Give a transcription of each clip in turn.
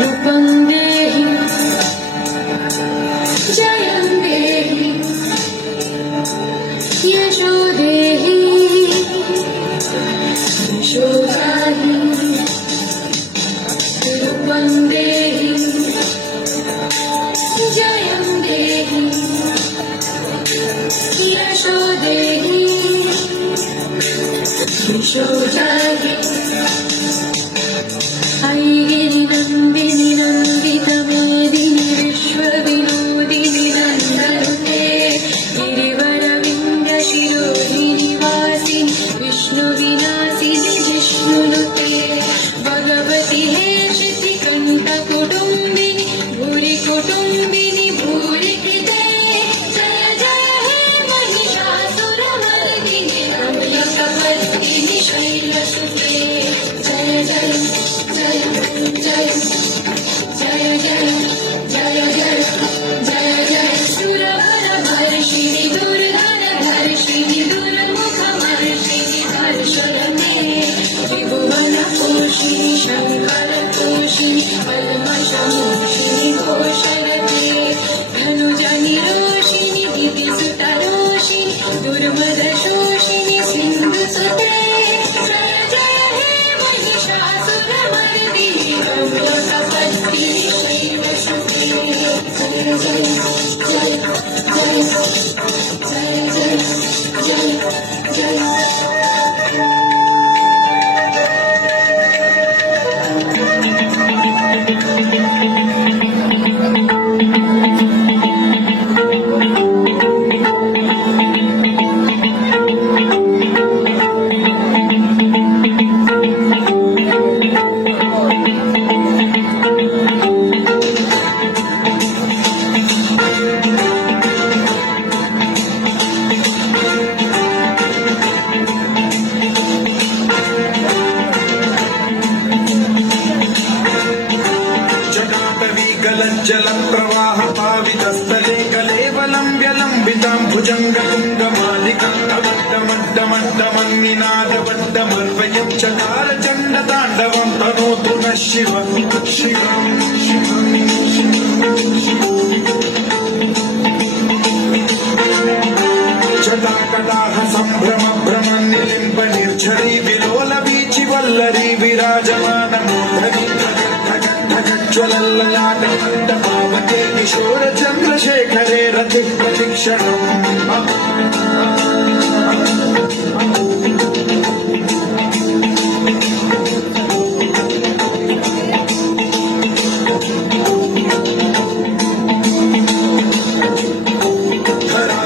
रूपं देहि जयं देहि यशो देहि यशो जाहि रूपं देहि जयं देहि यशो देहि यशो जाहि गिरिनन्दिनि नन्दितमेदिनि विश्वविनोदिनि नन्दनुते गिरिवरविन्दशिरोधिनि वासिनि विष्णुविनाशिनि जिष्णुनुते भगवति हे श्रुतिकण्ठकुटुम्बिनि भूरि कुटुम्बिनि भूरि कृते जय जय हे महिषासुरमर्दिनि रम्यकपर्दिनि शैलसुते जय जय जय जय जय जय जय जय जय जय सुरवरवर्षिणि दुर्धरधर्षिणि दुर्मुखवर्षिणि हर्षरते त्रिभुवनपोषिणि शङ्करतोषिणि कल्मषमोषिणि घोषयते धनुजनिरोषिणि दितिसुतरोषिणि दुर्मदशोषिणि सिन्धुसुते जय जय हे महिषासुरमर्दिनि रम्यकपर्दिनि शैलसुते जय जय जय जय जय जय जय जय जलं प्रवाह पावितस्थले कलेवलं व्यलम्बितां भुजङ्गतुङ्गमालिकां अवड्डमड्डमड्डमन्निनादवड्डमन्वयं चकारचण्डताण्डवं तनोतु नः शिवं शिवं जटाकटाह सम्भ्रम भ्रमन्निलिम्ब निर्झरी विलोल वीचि वल्लरी विराजमानमोधरी ज्वलल्ललाटमण्डपावके किशोर चन्द्रशेखरे रतिः प्रतीक्षणम्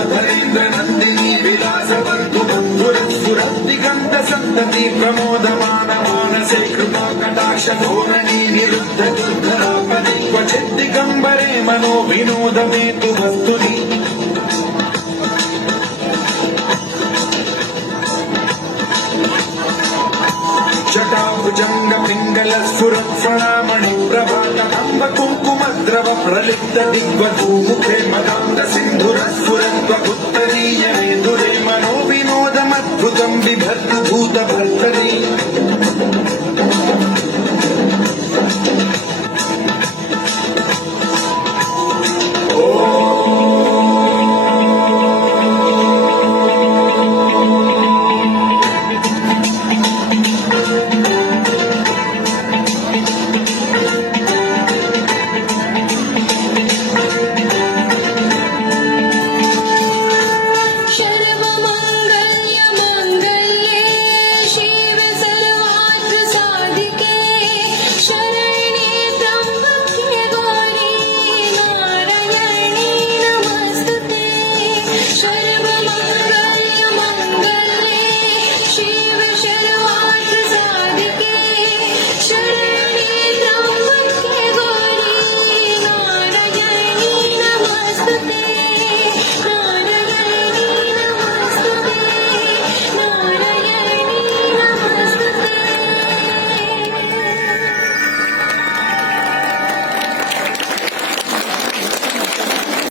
धराधरेन्द्रनन्दिनी विलासबन्धुबन्धुरस्फुरद्दिगन्तसन्तति प्रमोदमान मानसे कृपा कटाक्ष धोरणी निरुद्ध दुर्धरापदे क्वचिद्दिगम्बरे मनो विनोदमेतु वस्तुनि जटाभुजङ्ग पिङ्गलस्फुरत्फणामणि प्रभातम्ब कुङ्कुमद्रव प्रलिप्त दिग्वधूमुखे मदा